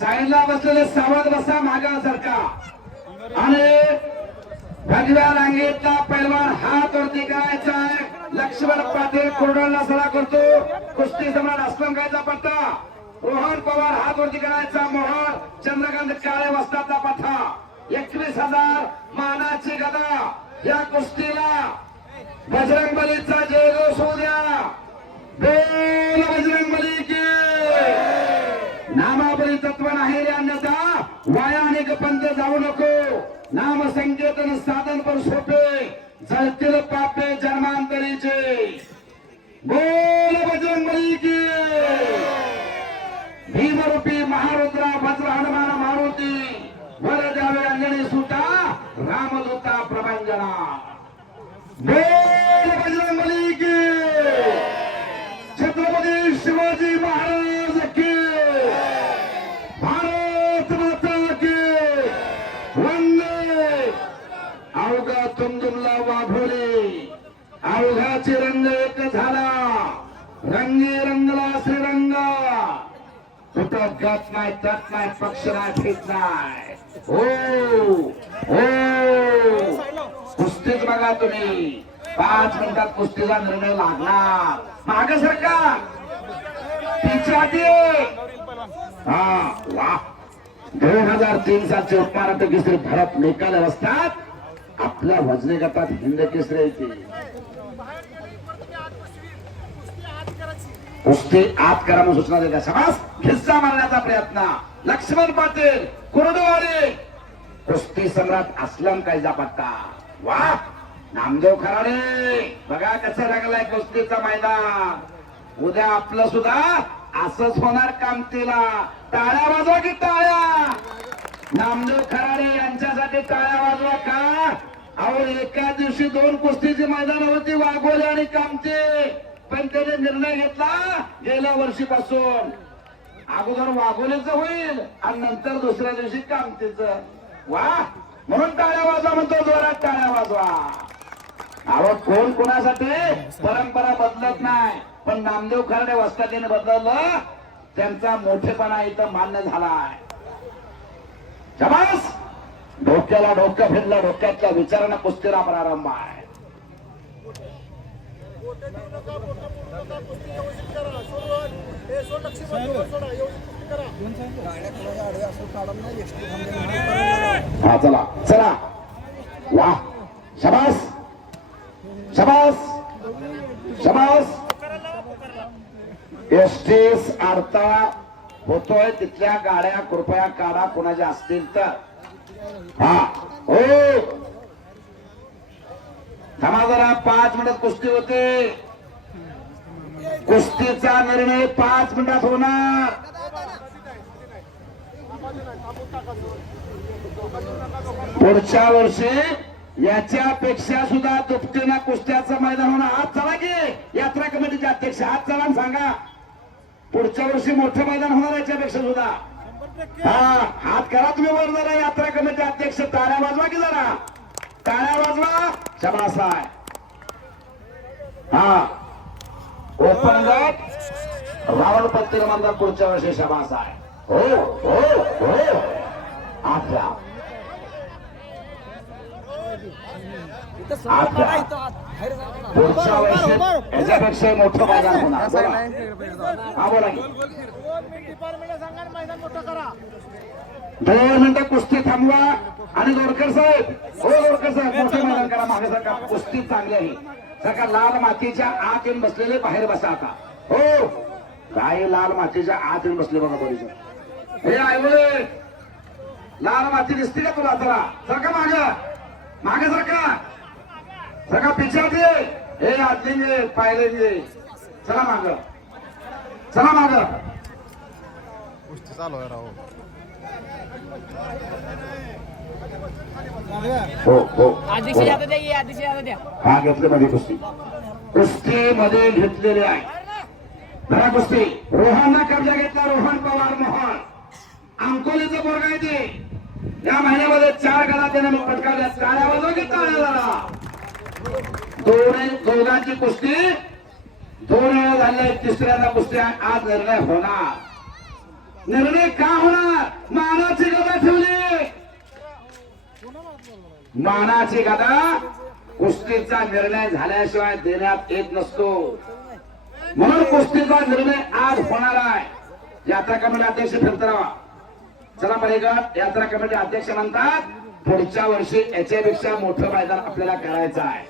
साईडला बसलेले सावध बसा मागासारखा सरका. आणि भगव्या रांगेतला पैलवान हात वरती करायचा आहे. लक्ष्मण पाटील कोरडला सडा करतो. कुस्ती सम्राट अस्लम पट्टा. रोहन पवार हात वरती करायचा. मोहन चंद्रकांत काळे वस्ताचा पठा एकवीस हजार मानाची गदा. या कुस्तीला बजरंग बलीचा जयघोष होऊ द्या. बोल बजरंग बली की! नामावली तत्व नाही रे अन्यथा. वाया अनेक पंथ जाऊ नको. नाम संकेतन साधन पर सोपे. जळतील पापे जन्मांतरीचे. बोल बजरंग की. भीमरूपी महारुद्रा भद्र हनुमान मारुती वर द्यावे अंजनी सुता रामदूता प्रभंजना बोल बजरंग बली की छत्रपती शिवाजी महाराज की भारत माता की वंदे अवघा तुमजुमला वाघोले श्रीरंग रंग एक झाला. रंगी रंगला श्रीरंग. कुठं गत नाही तट नाही पक्ष नाही फिट नाही. हो हो. कुस्तीच बघा तुम्ही. पाच मिनिटात कुस्तीचा निर्णय लागला माग सरकार तिच्या हा वा. दोन हजार तीन सालचे उपमारात केसरी भरत निकाल असतात आपल्या वजने गटात हिंद केसरी येते कुस्ती आत करा सूचना देत्या समाज खिस्सा मारण्याचा प्रयत्न. लक्ष्मण पाटील कुरडवाडे. कुस्ती सम्राट असलम कायदा पत्ता वा नामदेव खराडे. बघा कसं लागलाय कुस्तीचा मैदान. उद्या आपलं सुद्धा असंच होणार कामतीला टाळ्या वाजवा की टाळ्या. नामदेव खराडे यांच्यासाठी टाळ्या वाजवा का? अहो एका दिवशी दोन कुस्तीची मैदान होती वाघोली आणि कामते पण त्याने निर्णय घेतला गेल्या वर्षीपासून. अगोदर वाघोलीच होईल आणि नंतर दुसऱ्या दिवशी कामतीच. वा! म्हणून टाळ्या वाजवा म्हणतो जोरात टाळ्या वाजवा. अहो कोण कोणासाठी? परंपरा बदलत नाही. पण नामदेव खरडे वस्तादीने बदललं. त्यांचा मोठेपणा इथं मान्य झालाय. शबास! डोक्याला डोकं फिरलं डोक्यातल्या विचारांना कुस्तीला प्रारंभ आहे. हा चला. चला. वा. शबास. शबास. शबास. एसटीस अडथळा होतोय तिथल्या गाड्या कृपया काढा. कोणाच्या असतील तर. हा. हो. थांबा जरा पाच मिनिटात कुस्ती होते. कुस्तीचा निर्णय पाच मिनिटात होणार. पुढच्या वर्षी याच्यापेक्षा सुद्धा दुपटीनं कुस्त्याचं मैदान होणार. आज चला की यात्रा कमिटीचे अध्यक्ष. आज चला आणि सांगा. पुढच्या वर्षी मोठं मैदान होणार याच्यापेक्षा सुद्धा. हा हात करा तुम्ही वर जरा. यात्रा कमिटी अध्यक्ष ताऱ्या वाजवा की जरा. काळ्या बाजूला शबास हा. ओपन गट रावण पत्ती म्हणतात पुढच्या वर्षी शबास हो हो हो. आठला पुढच्या वर्षी याच्यापेक्षा मोठं मैदान होणार. बोला. हा बोला की. दोन मिनिटं कुस्ती थांबवा. आणि दोरकर साहेब हो दोरकर साहेब मोठं मैदान करा. मागे सरका कुस्ती चांगली आहे. सरका लाल मातीच्या आत येऊन बसलेले बाहेर बसा आता. हो. काय लाल मातीच्या आत येऊन बसले बघा बरीच हे आयवळे लाल माती दिसते का तुला चला सरका माग? मागे सरका सरका पिछात ये? हे आतली पाहिले चला माग. चला माग. कुस्ती चालू आहे राव. हो हो. हा घेतले मध्ये कुस्ती. कुस्ती मध्ये घेतलेले आहे. धरा कुस्ती. रोहनला कब्जा घेतला रोहन पवार मोहन अंकोलीचं पोरगा आहे ते. या महिन्यामध्ये चार गळा त्याने पटकावल्या. टाळ्या वाजवा की टाळ्या झाला दोन दोघांची कुस्ती. दोन वेळा झाल्या तिसऱ्यांदा कुस्ती आज निर्णय होणार. निर्णय का होणार? मानाची गदा ठेवली. मानाची गदा कुस्तीचा निर्णय झाल्याशिवाय देण्यात येत नसतो. म्हणून कुस्तीचा निर्णय आज होणार आहे. यात्रा कमिटी अध्यक्ष फिरतरावा चला पलीकड यात्रा कमिटी अध्यक्ष म्हणतात पुढच्या वर्षी याच्यापेक्षा मोठं मैदान आपल्याला करायचं आहे.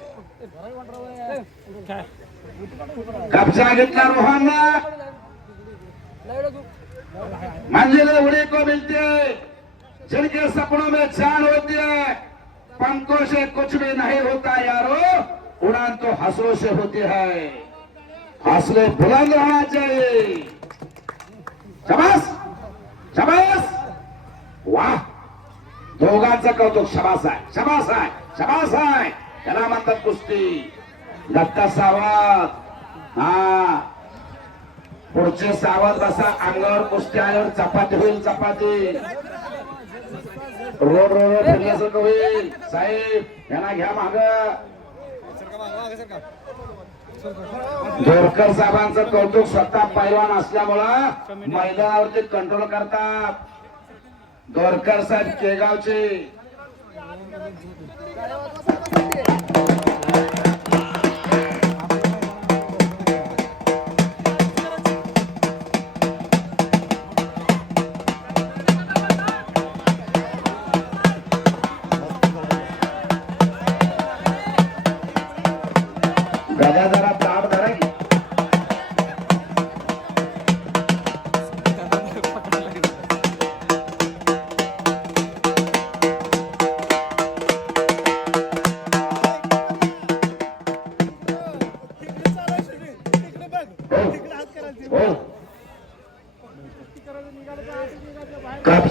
कब्जा घेतला रोहन. मंजिल उड़ी को मिलती है। जिनके सपनों में जान होती है पंखों से कुछ भी नहीं होता यारो उड़ान तो हंसों से होती है। हौसले बुलंद रहना चाहिए। शबास शबास वाह! दोघांचं कौतुक शबास आहे शबास आहे शबास आहे। त्याला म्हणतात कुस्ती। दत्ता सावंत। हा। पुढचे सावध बसा अंगावर कुस्ती आल्यावर चपाती होईल चपाती. रोड रोड फिरल्यासारखं होईल. साहेब यांना घ्या माग. धोरकर साहेबांचं कौतुक स्वतः पैलवान असल्यामुळं मैदानावरती कंट्रोल करतात. धोरकर साहेब केगावचे.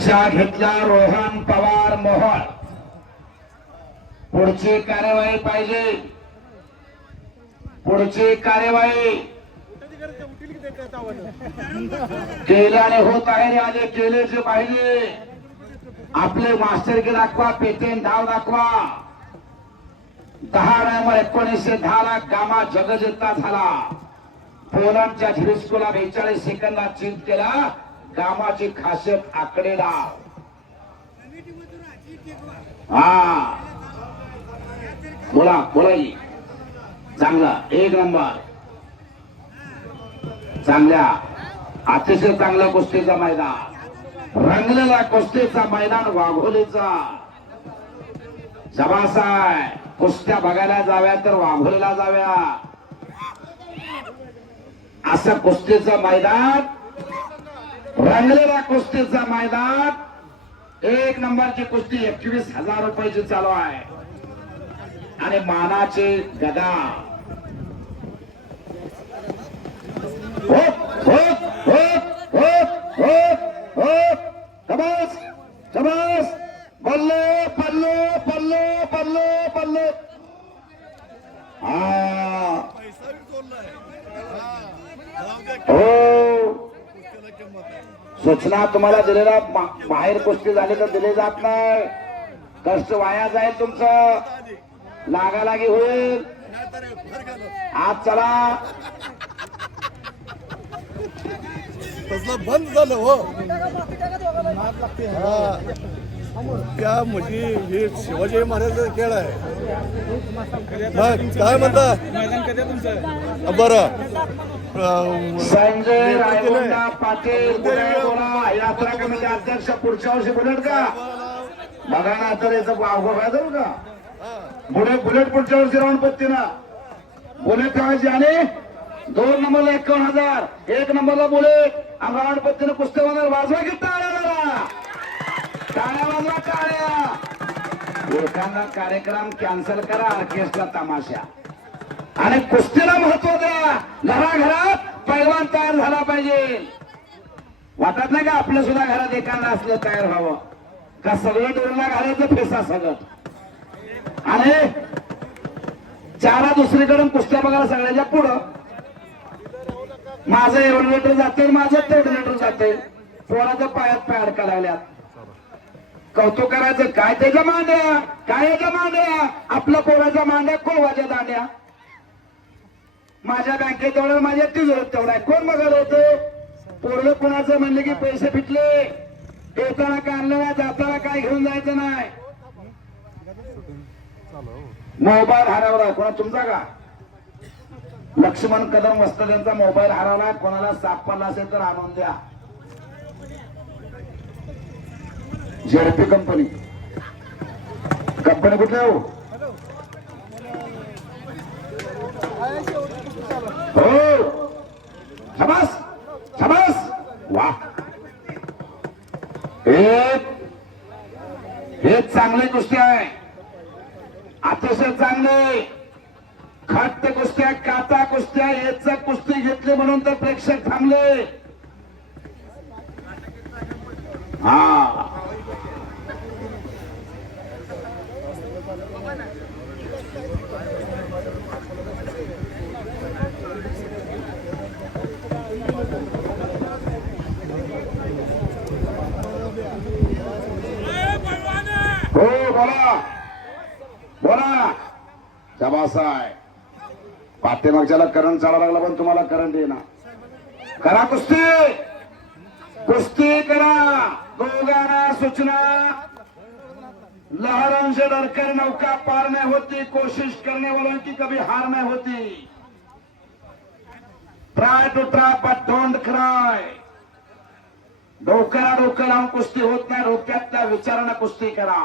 कब्जा घेतल्या रोहन पवार मोहोळ. पुढची कार्यवाही पाहिजे. पुढची कार्यवाही. केल्याने होत आहे आणि केलेचे पाहिजे. आपले मास्टर की दाखवा पेटेन धाव दाखवा. दहा नोव्हेंबर एकोणीसशे दहा ला गामा जगजेता झाला. पोलंडच्या झिरिस्कोला बेचाळीस सेकंदात चीत केला कामाची खासियत आकडेदार हा. बोला बोला चांगला. एक नंबर. चांगल्या. अतिशय चांगल्या कुस्तीचा मैदान. रंगलेला कुस्तीचा मैदान वाघोलीचा. जबासाय कुस्त्या बघायला जाव्या तर वाघोलीला जाव्या. असं कुस्तीचं मैदान रंगलेला कुस्तीचा मैदान. एक नंबरची कुस्ती एकवीस हजार रुपयाची चालू आहे. आणि मानाचे गदा. पल्ले पल्ले पल्ले पल्ले हा. हो. सूचना तुम्हाला दिलेला बाहेर कुस्ती झाली तर दिले जात नाही कष्ट वाया जाईल तुमचं लागालागी होईल आज चला तसलं बंद झालं हो हा. त्या म्हणजे हे शिवाजी महाराजांचा खेळ आहे मग काय म्हणता? बरं. अं, संजय रायगोंडा पाटील बुलढाणा यात्रा कमिटी अध्यक्ष पुढच्या वर्षी बुलेट का? बघा ना तर याचं अवघड काय जाऊ का? बुलेट बुलेट पुढच्या वर्षी राहून बुलेट आणि दोन नंबरला एकावन्न हजार. एक नंबरला बुलेट. रावण पत्तीनं कुस्ती होणार. वाजवा एखादा कार्यक्रम कॅन्सल करा ऑर्केस्ट्रा तमाशा. आणि कुस्तीला महत्त्व द्या. घराघरात पैलवान तयार झाला पाहिजे. वाटत नाही का आपलं सुद्धा घरात एखादा असलं तयार व्हावं? का सगळं डोळला घालायचं फेसा सगळं? आणि चारा दुसरीकडून कुस्त्या बघायला सगळ्याच्या पुढं. माझं एवढं लिटर जाते माझं तेवढं लिटर जाते पोराच्या पायात पाय अडका लागल्यात. कौतुक करायचं काय त्याच्या मांड्या? काय याच्या मांड्या? आपल्या पोराच्या मांड्या कोवाच्या दांड्या. माझ्या बँकेत तेवढं माझ्या तिजोरीत तेवढा कोण बघत होतं पोरलं कोणाचं म्हणले की पैसे फिटले? येताना काय आणलं नाही जाताना काय घेऊन जायचं नाही. मोबाईल हरवला. कोणा तुमचा का? लक्ष्मण कदम मस्त यांचा मोबाईल हरवला. कोणाला सापडला असेल तर आणून द्या. ZP company. कंपनी कुठे हो? हो. समास समास वा. हे चांगली कुस्ती आहे. अतिशय चांगले. खट्ट कुस्त्या काता कुस्त्या याच कुस्ती घेतली म्हणून तर प्रेक्षक थांबले. हा बोला बोला जबासाय पाठीमागच्याला करंट चाला लागला पण तुम्हाला करंट येणार करा कुस्ती! कुस्ती करा! दोघांना सूचना. लहरों से डरकर नौका पार नहीं होती कोशिश करने वालों की कभी हार नहीं होती. Try to try but don't cry डोक्याला डोकं लावून कुस्ती होत नाही डोक्यातल्या विचारानं कुस्ती करा.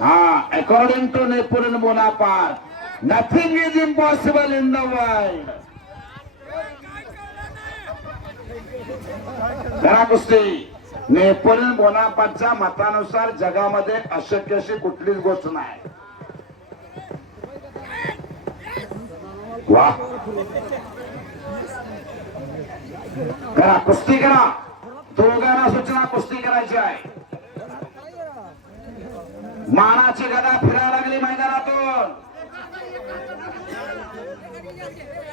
हा according to Napoleon Bonaparte nothing is impossible in the world घरा कुस्ती. नेपोलियन बोनापाटच्या मतानुसार जगामध्ये अशक्य अशी कुठलीच गोष्ट नाही. वा. करा कुस्ती करा. दोघांना सूचना कुस्ती करायची आहे. मानाची गदा फिरायला लागली मैदानातून. Thank you.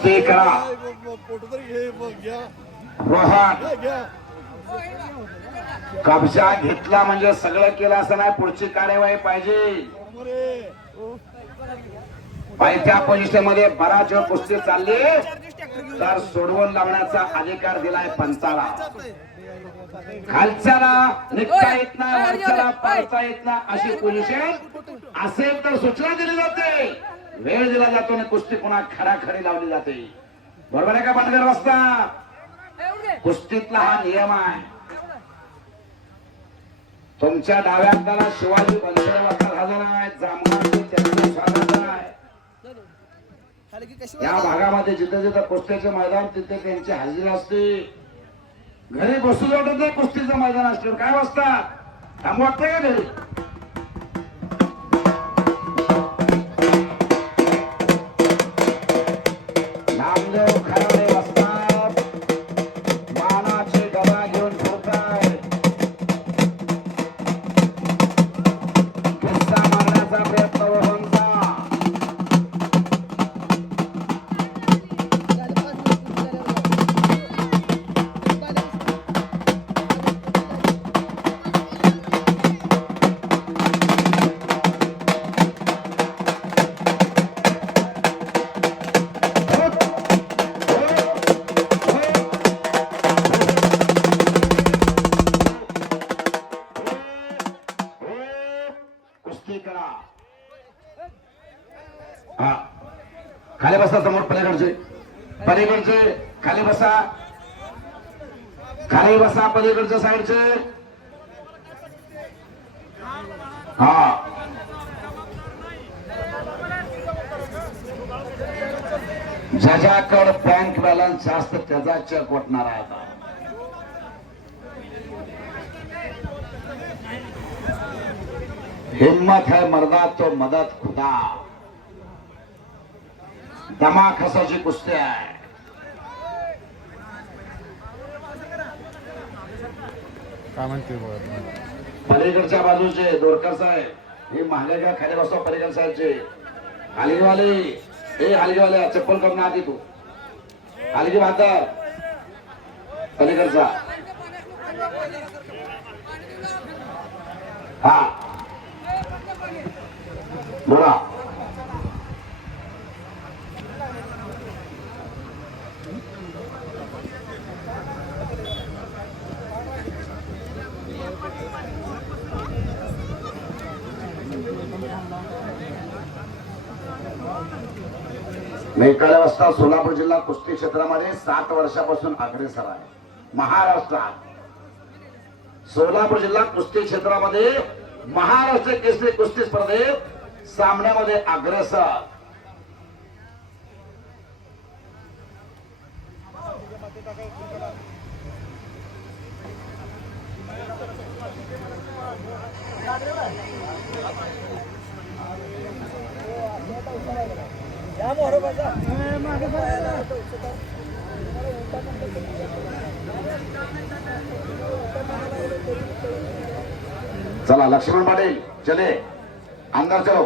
कुस्ती करा. कब्जा घेतला म्हणजे सगळं केलं असं नाही पुढची कार्यवाही पाहिजे. अरे पायथ्या पोझिशनमध्ये बराच वेळ कुस्ती चालली. तर सोडवून लावण्याचा अधिकार दिलाय पंचाला. खालच्याला निघता येत नाही वरच्याला पाळता येत नाही अशी पोझिशन असेल तर सूचना दिली जाते. वेळ दिला जातो आणि कुस्ती पुन्हा खराखरी लावली जाते. बरोबर आहे का पाटकर वाजता कुस्तीतला हा नियम आहे. तुमच्या डाव्या हाताला शिवाजी बनसोडे वाजता आहे जामगावचे या भागामध्ये जिथे जिथे कुस्त्याचे मैदान तिथे त्यांची हजेरी असते. घरी बसू वाटत नाही कुस्तीचं मैदान असल्यावर. काय वाजता? थांबू वाटतंय का घरी? खाली बसा. खाली बसा पलीकडच्या साईडचे. हा. ज्याच्याकडे बँक बॅलन्स जास्त त्याचा चेक वाटणार आहे आता. हिम्मत है मर्दा तो मदत खुदा. दमा खसाची कुस्ती आहे. काय म्हणते पलीकडच्या बाजूचे दोरकर साहेब हे महागाई खाली बसतो पलीकड साहेबचे. हालगीवाले हे हालगीवाले चप्पल करून आधी तू. हालगी भाकर पलीकडचा. हा. बोला. मेकाले वाजता सोलापूर जिल्हा कुस्ती क्षेत्रामध्ये सात वर्षापासून अग्रेसर आहे. महाराष्ट्रात. सोलापूर जिल्हा कुस्ती क्षेत्रामध्ये महाराष्ट्र केसरी कुस्ती स्पर्धेत सामन्यामध्ये अग्रेसर. चला लक्ष्मण पाटील चले. अंदर चलो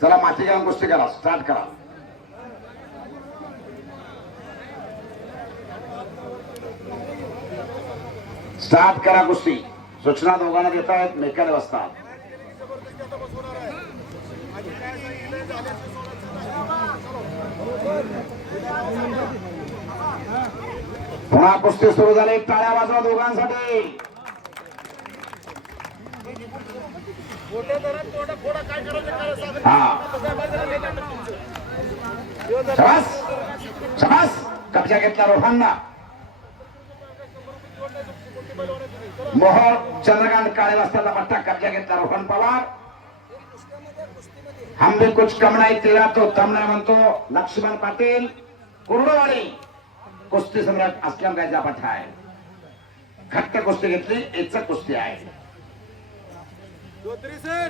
चला माती घालून गोष्टी करा. स्टार्ट करा. स्टार्ट करा गोष्टी सूचना दोघांना देत आहेत मेकाने बसतात पुन्हा कुस्ती सुरू झाली टाळ्या वाजवा दोघांसाठी. कब्जा घेतला रोहांना मोहर चंद्रकांत काळे वाजताचा पट्टा कब्जा घेतला रोहन पवार. हम भी कुछ कम नाही तेरा तो कम नाही म्हणतो लक्ष्मण पाटील कुर्डवाडी कुस्ती सम्राट असल्याम काय पठा आहे घट्ट कुस्ती घेतली एक कुस्ती आहे।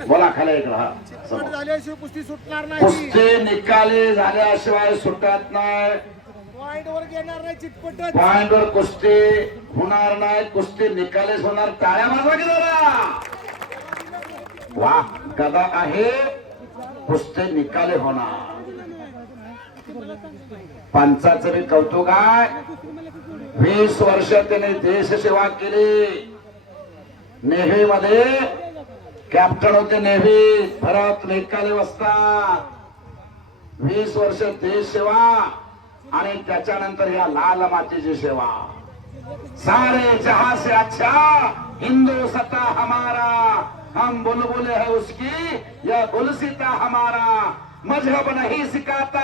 बोला खाली एक. झाल्याशिवाय कुस्ती सुटणार नाही. कुस्ती निकाली झाल्याशिवाय सुटत नाही। पॉइंट वर घेणार नाही चिटपटच. पॉइंटवर कुस्ती होणार नाही कुस्ती निकालीच होणार. टाळ्या मारवा की जरा वा गदा आहे. कुस्ती निकाले होणार. पंचाच बी कौतुक आहे वीस वर्ष त्याने देश सेवा केली. नेव्ही मध्ये कॅप्टन होते नेव्ही भरत निकाले वसतात वीस वर्ष देश सेवा आणि त्याच्यानंतर या लाल मातीची सेवा. सारे जहा से अच्छा हिंदू सत्ता हमारा. हम बुलबुल है उसकी यह गुलसिता हमारा। मजहब नहीं सिखाता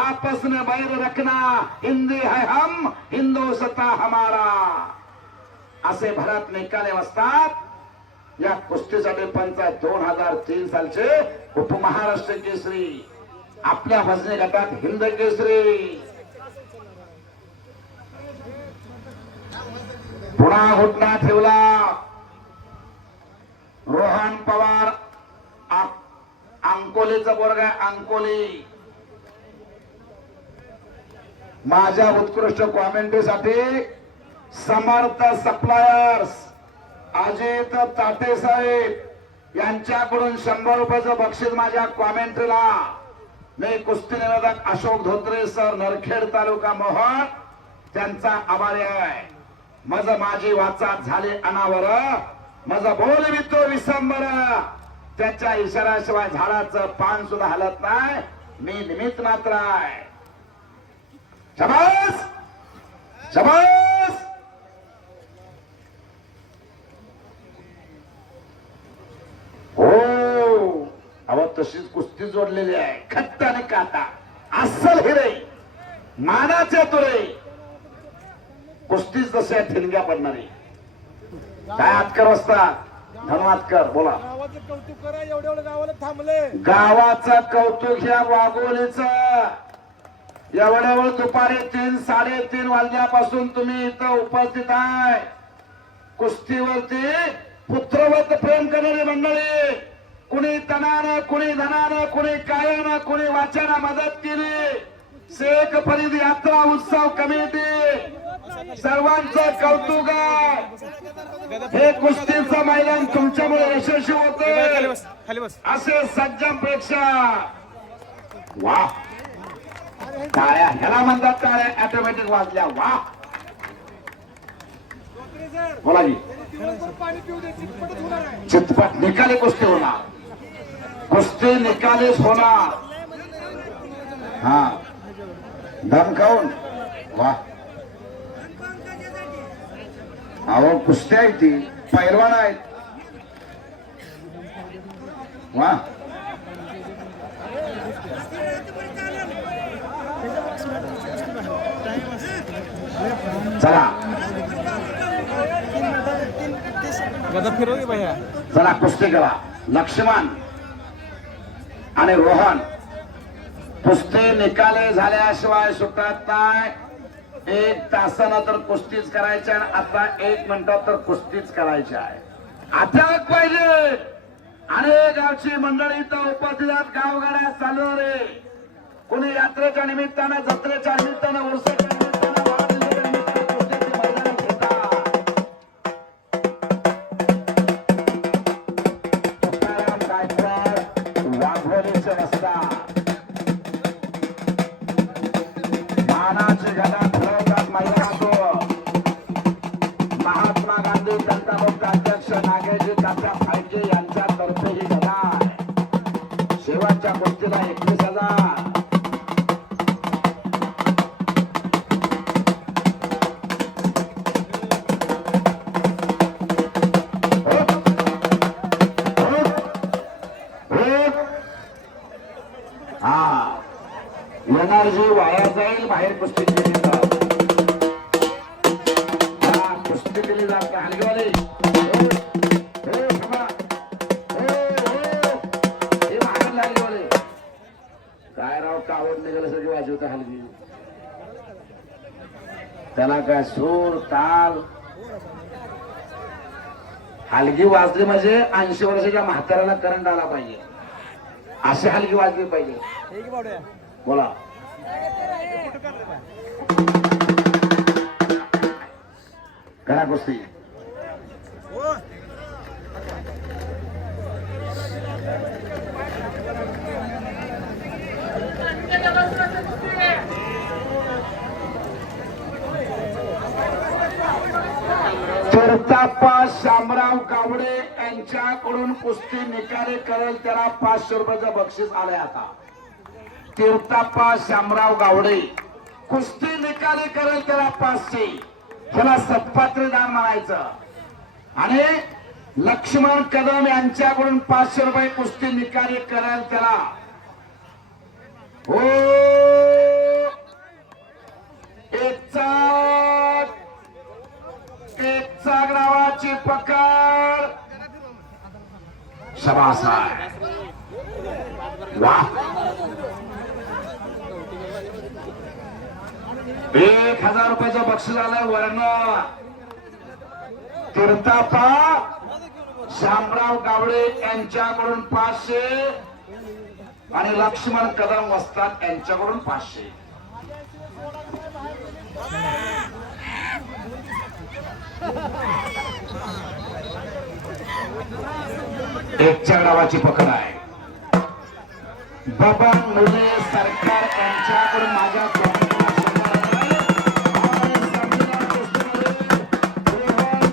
आपस में बैर रखना। हिंदी है हम हिंदू सता हमारा। असे भरत निकाले असतात या कुस्तीसाठी पंचायत दोन हजार तीन सालचे उपमहाराष्ट्र केसरी आपल्या भजने गटात हिंद केसरी. पुन्हा घुटना ठेवला. रोहन पवार अंकोलीचा पोरग आहे अंकोली. माझ्या उत्कृष्ट कॉमेंट्रीसाठी समर्थ सप्लायर्स अजित ताटे साहेब यांच्याकडून शंभर रुपयाचं बक्षीस माझ्या कॉमेंट्रीला. मी कुस्ती निरोधक अशोक धोत्रे सर नरखेड तालुका मोहन त्यांचा आभारी आहे. मज माझी वाचा झाली अनावर माझा बोल वितो विसंबर. त्याच्या इशाराशिवाय झाडाचं पान सुद्धा हलत नाही. मी निमित्त मात्र आहे. शबास! शबास! हो अव तशीच कुस्ती जोडलेली आहे. खत्त आणि काटा. अस्सल हिरे. मानाच्या तुरे. कुस्तीच तसे ठिणग्या पडणारी. काय हातकर वाजता धनवादकर बोला. गावाचं कौतुक करा एवढ्या एवढ्या गावाला थांबले. गावाचं कौतुक ह्या वाघोलीच. एवढ्या वेळ दुपारी तीन साडेतीन वाजल्यापासून तुम्ही इथं उपस्थित आहे. कुस्तीवरती पुत्रवत प्रेम करणारी मंडळी कुणी तनानं कुणी धनानं कुणी कायानं कुणी वाच्यानं मदत केली. शेख फरीद यात्रा उत्सव कमिटी सर्वांचं कौतुक हे कुस्तीचं मैदान तुमच्यामुळे यशस्वी होते असे सज्जनपेक्षा वा. टाळ्या ह्याला म्हणतात टाळ्या ऑटोमॅटिक वाजल्या. वा. बोला चितपट निकाली कुस्ती होणार. कुस्ती निकालीच होणार. हा. दम खाऊन. वा. अहो कुस्ती आहे ती. पैलवान आहेत. वा. चला. चला कुस्ती करा. लक्ष्मण आणि रोहन. कुस्ती निकाले झाल्याशिवाय सुटत नाही. एक तासानं तर कुस्तीच करायची आणि आता एक मिनिटात तर कुस्तीच करायची आहे. अचानक पाहिजे. अनेक गावची मंडळी इथं उपस्थित गावगाड्या चालू रे कुणी यात्रेच्या निमित्तानं जत्रेच्या निमित्तानं उरसाच्या काय सूर ताल. हलगी वाजली म्हणजे ऐंशी वर्षाच्या म्हाताऱ्याला करंट आला पाहिजे. अशी हलगी वाजली पाहिजे. बोला. करा कुस्ती तीर्थाप्पा शामराव गावडे यांच्याकडून कुस्ती निकाली करेल त्याला पाचशे रुपयाचं बक्षीस आलंय आता. तीर्थाप्पा शामराव गावडे कुस्ती निकाली करेल त्याला पाचशे. त्याला सत्पात्र दान म्हणायचं. आणि लक्ष्मण कदम यांच्याकडून पाचशे रुपये कुस्ती निकाली करेल त्याला. हो एकचा सागरावाची पकड. सभासाहेब वा एक हजार रुपयाचं बक्षीस आलंय वर्ण. तीर्थापा श्यामराव गावडे यांच्याकडून पाचशे आणि लक्ष्मण कदम वस्तात यांच्याकडून पाचशे. एकच्या डावाची पकड आहे. बाबा मुले सरकार यांच्याकडून माझ्या